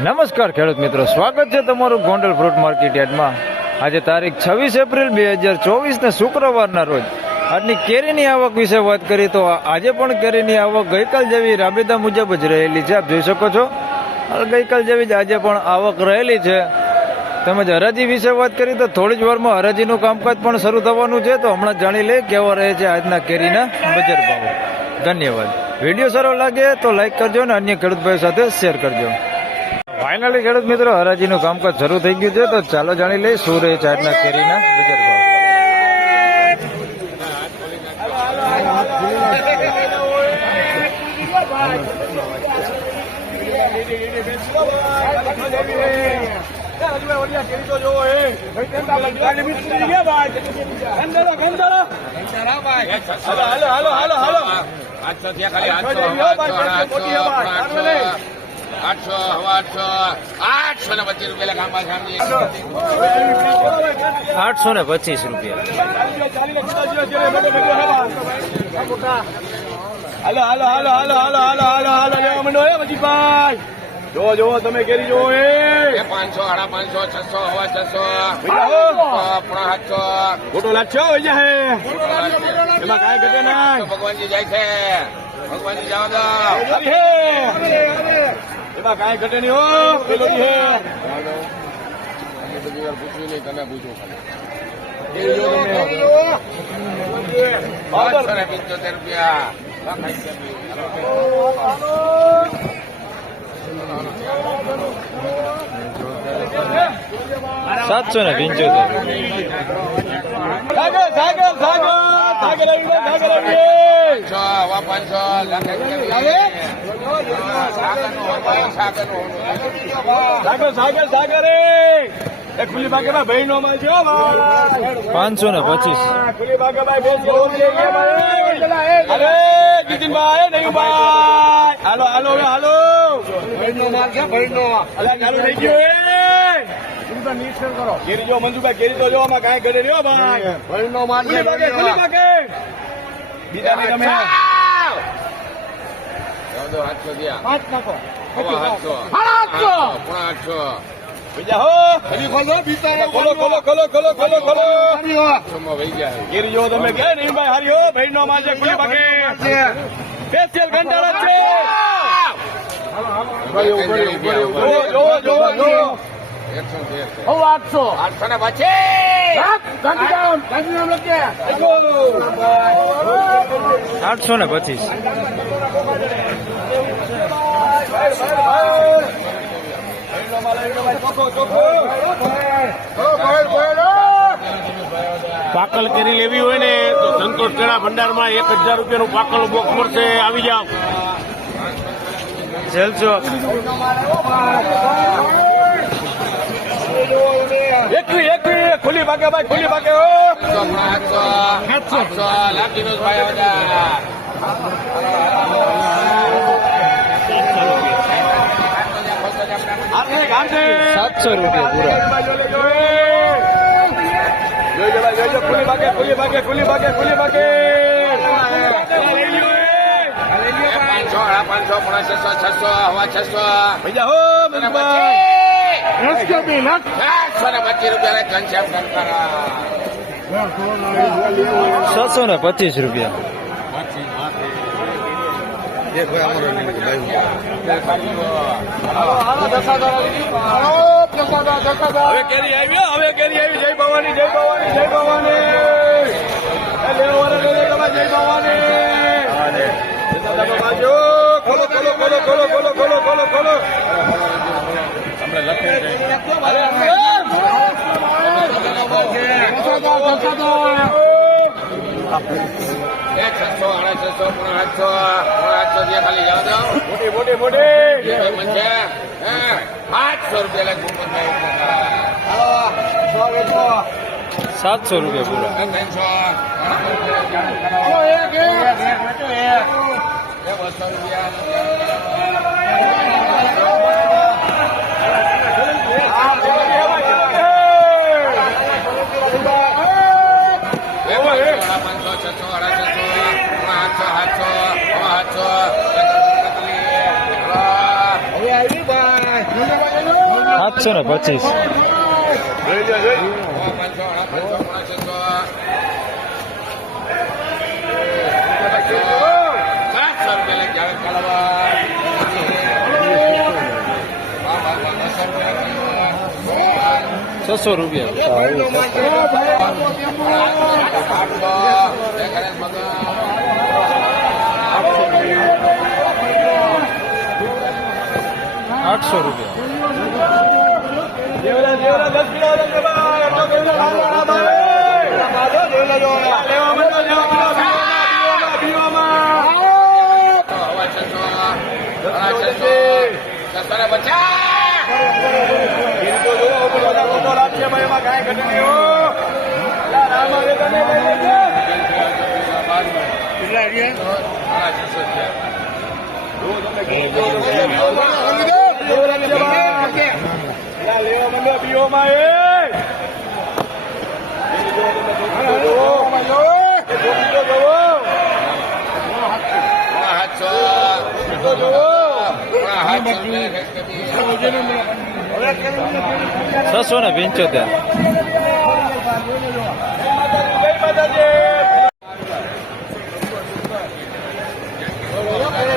નમસ્કાર ખેડૂત મિત્રો, સ્વાગત છે તમારું ગોંડલ ફ્રૂટ માર્કેટ યાર્ડમાં। આજે તારીખ 26 એપ્રિલ 2024 ને શુક્રવારના રોજ આજની કેરીની આવક વિશે વાત કરી તો આજે પણ કેરીની આવક ગઈકાલ જેવી રાબેતા મુજબ જ રહેલી છે। આપ જોઈ શકો છો, ગઈકાલ જેવી જ આજે પણ આવક રહેલી છે। તેમજ હરાજી વિશે વાત કરી તો થોડી જ વારમાં હરાજીનું કામકાજ પણ શરૂ થવાનું છે। તો હમણાં જાણી લે કેવા રહે છે આજના કેરીના બજાર ભાવ। ધન્યવાદ। વિડીયો સારો લાગે તો લાઈક કરજો અને અન્ય ખેડૂત ભાઈઓ સાથે શેર કરજો। ફાઇનલી ખેડૂત મિત્રો હરાજીનું કામકાજ શરૂ થઈ ગયું છે, તો ચાલો જાણી લઈએ શું રહે છે આજના કેરીના બજાર ભાવ। 825 રૂપિયા। જો તમે કેરી જો 500, 550, 600, 600, ખોટો લાગશો એમાં કાંઈ ઘટે ના। ભગવાનજી જાય છે, ભગવાનજી જાવ દો એમાં કાંઈ ઘટે નહીં હો। પેલો છે પૂછ્યું નહીં, તમે પૂછો કેરી જો તમે 575 રૂપિયા। 775। ખુલ્લી બાગેમાં ભાઈ નો માલ છે 525। ખુલ્લી બાગેભાઈ અરે જીતિનભાઈ નવીનભાઈ હાલો હાલો હાલો ભાઈ નો માલ છે, ભાઈ નો ચાલુ થઈ ગયો કરો કેરી જો મંજુભાઈ કેરી તો જો આમાં કાંઈ ઘડે રહ્યો ભાઈ ભાઈ નો માલ ખુલ્લી બાગે બીજા તમે 700 ગયા 5 નાખો 800 બીજા હો ખોલો ખોલો ખોલો ખોલો ખોલો ખોલો કેરી જો તમે કે નહીં ભાઈ હારી હો ભાઈ નો માલ છે ખુલ્લી બાગે સ્પેશિયલ કંટાળા છે। 825। પાકલ કેરી લેવી હોય ને તો સંતોષ કેળા ભંડારમાં 1000 રૂપિયાનું પાકલ બોક્સ મળશે, આવી જાવ। જલસો એકવી ખુલ્લી ભાગે ભાઈ ખુલ્લી ભાગે હો 700 રૂપિયા પૂરા। ખુલ્લી ભાગે ખુલ્લી ભાગે ખુલ્લી ભાગે ખુલ્લી ભાગે 500, 600, 600 ભૈયા હો 725 રૂપિયા। હવે કેરી આવી જય ભવાની જય ભવાની જય ભવાની જય ભવાની ખોલો ખોલો ખોલો ખોલો ખોલો ખોલો ખોલો ખોલો આપણે લખે 600, ખાલી જાવ દો મોટી મોટી 800 રૂપિયા લાખ 700 રૂપિયા પૂરા। 200 રૂપિયા હવે આવી ભાઈ 725. જોઈ લો જોઈ 500 600 રૂપિયા. ₹800. દેવરા 10 કિલો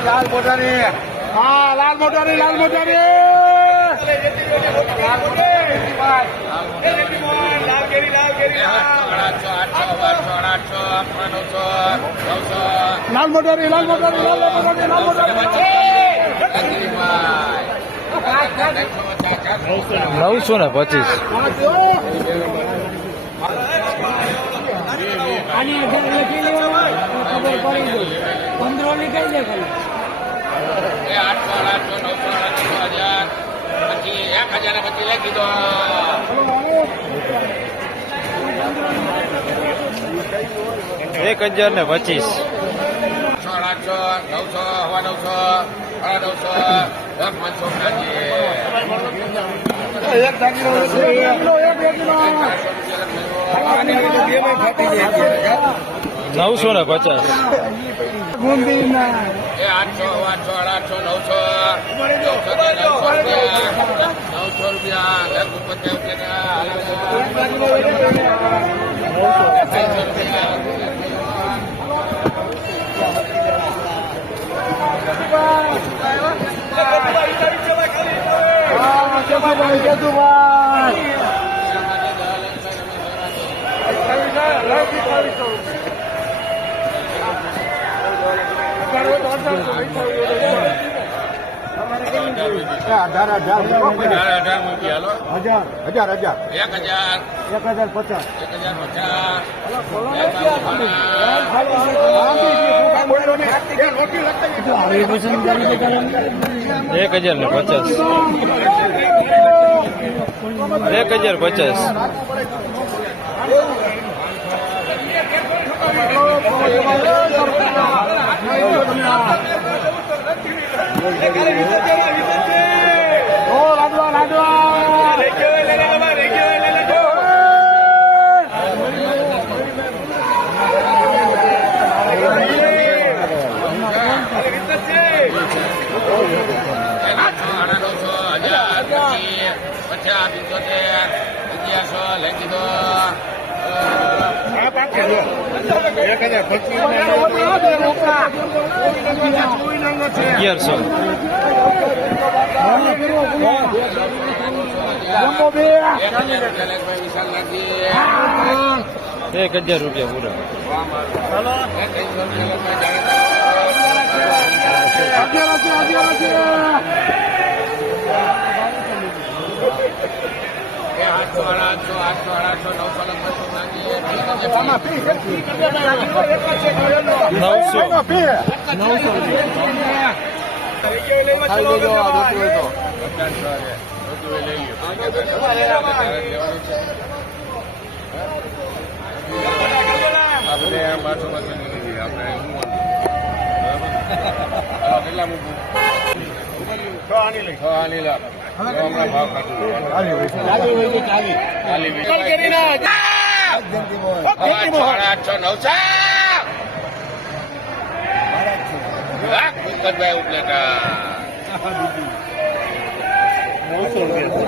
લાલ મોટાની હા લાલ મોટાની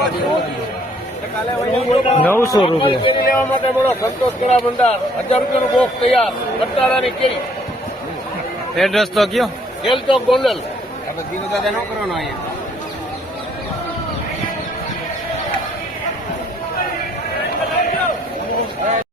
900 રૂપિયા. કેરી લેવા માટે બોલો સંતોષ કરા ભંડાર 1000 રૂપિયાનું બોક્સ તૈયાર કટારાની કેરી એડ્રેસ તો કયો? ગેલ ચોક ગોંડલ આપણે 3000 ન કરવાનો અહીંયા